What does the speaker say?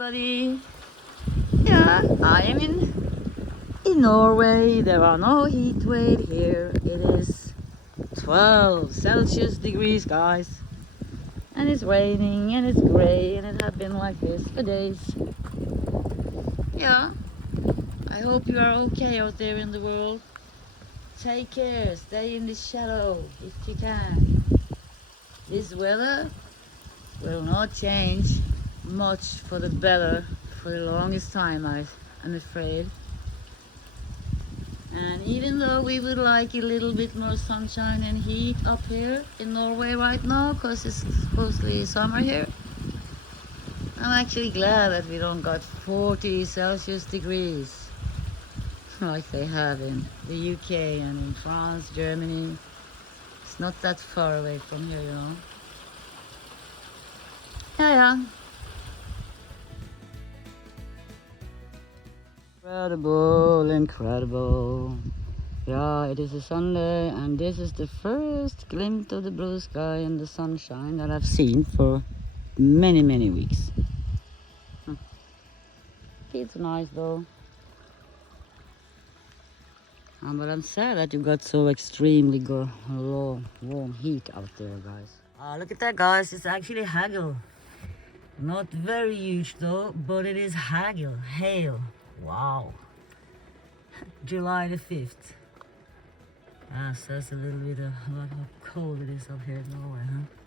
everybody. Yeah, I am in Norway. There are no heat wave here. It is 12 Celsius degrees, guys. And it's raining and it's gray and it has been like this for days. Yeah, I hope you are okay out there in the world. Take care, stay in the shadow if you can. This weather will not change much for the better for the longest time, I'm afraid. And even though we would like a little bit more sunshine and heat up here in Norway right now, because it's supposedly summer here, I'm actually glad that we don't got 40 Celsius degrees like they have in the UK and in France, Germany. It's not that far away from here, you know. Yeah. Incredible. Yeah, it is a Sunday and this is the first glimpse of the blue sky and the sunshine that I've seen for many weeks. Feels nice though. But I'm sad that you got so extremely low warm heat out there, guys. Look at that, guys. It's actually hagel. Not very huge though, but it is hagel, hail. Wow. July the 5th. So that's a little bit of how cold it is up here in Norway, huh?